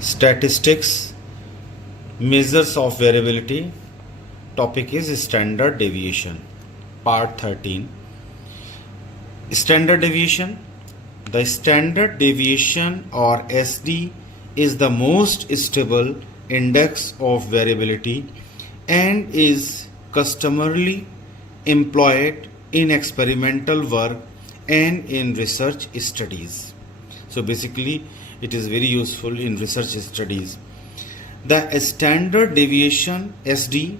Statistics, measures of variability. Topic is standard deviation. Part 13. Standard deviation. The standard deviation or SD is the most stable index of variability and is customarily employed in experimental work and in research studies. So basically it is very useful in research studies. The standard deviation SD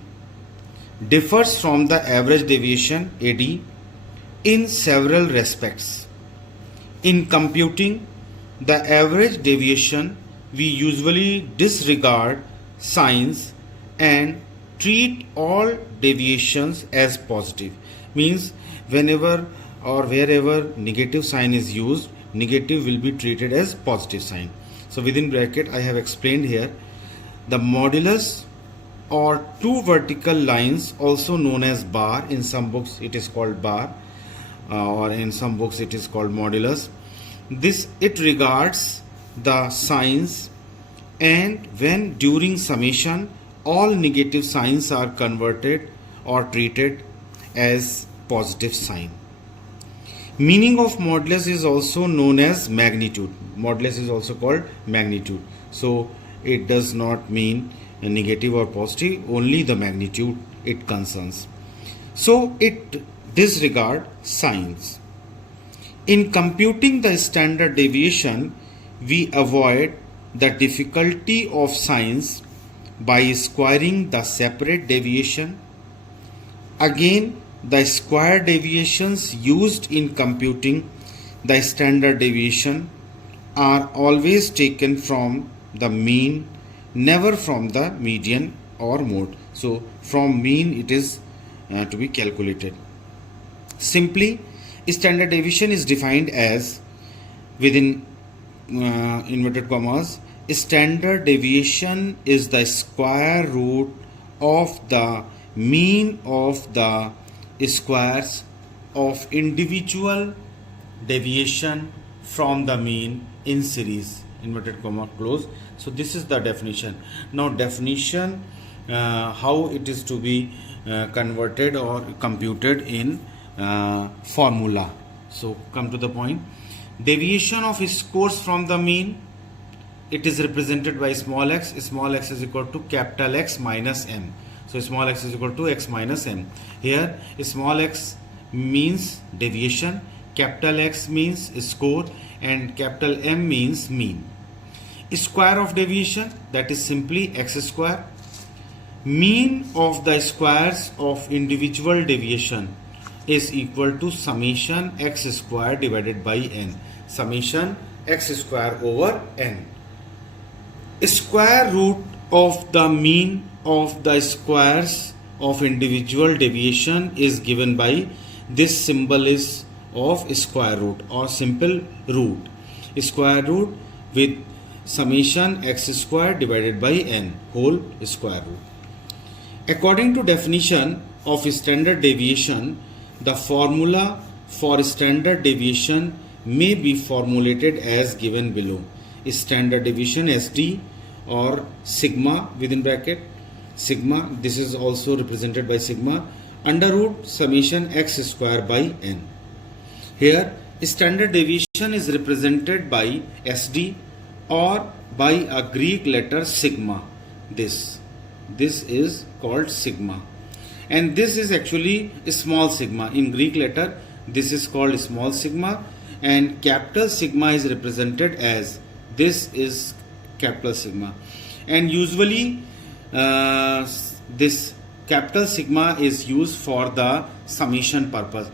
differs from the average deviation AD in several respects. In computing the average deviation, we usually disregard signs and treat all deviations as positive. Means whenever or wherever negative sign is used, negative will be treated as positive sign. So within bracket I have explained here the modulus or two vertical lines, also known as bar. In some books it is called bar or in some books it is called modulus. This it regards the signs, and when during summation all negative signs are converted or treated as positive sign. Meaning of modulus is also known as magnitude. Modulus is also called magnitude. So it does not mean a negative or positive, only the magnitude it concerns. So it disregard signs. In computing the standard deviation, we avoid the difficulty of signs by squaring the separate deviation. Again, the square deviations used in computing the standard deviation are always taken from the mean, never from the median or mode. So from mean it is to be calculated. Simply, standard deviation is defined as, within inverted commas, standard deviation is the square root of the mean of the squares of individual deviation from the mean in series, inverted comma close. So this is the definition. Now definition, how it is to be converted or computed in formula. So come to the point. Deviation of scores from the mean, it is represented by small x. Small x is equal to capital X minus m. So small x is equal to x minus m. Here small x means deviation, capital X means score, and capital M means mean. Square of deviation, that is simply x square. Mean of the squares of individual deviation is equal to summation x square divided by n. Summation x square over n. Square root of the mean of the squares of individual deviation is given by this symbol is of square root or simple root. Square root with summation x square divided by n whole square root. According to definition of standard deviation, the formula for standard deviation may be formulated as given below. Standard deviation SD or sigma within bracket sigma, this is also represented by sigma, under root summation x square by n. Here standard deviation is represented by SD or by a Greek letter sigma. This is called sigma, and this is actually a small sigma. In Greek letter this is called small sigma, and capital sigma is represented as, this is capital sigma, and usually this capital sigma is used for the summation purpose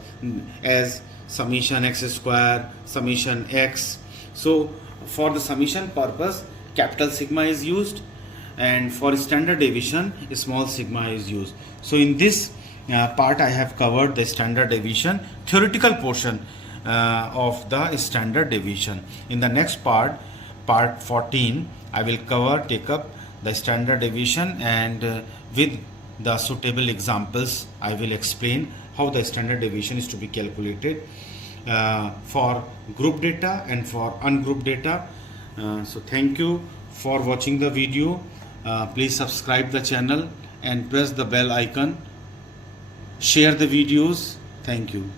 as summation x square, summation x. So for the summation purpose capital sigma is used, and for standard deviation small sigma is used. So in this part I have covered the standard deviation theoretical portion of the standard deviation. In the next part, part 14, I will take up the standard deviation, and with the suitable examples I will explain how the standard deviation is to be calculated for group data and for ungrouped data. So thank you for watching the video. Please subscribe the channel and press the bell icon. Share the videos. Thank you.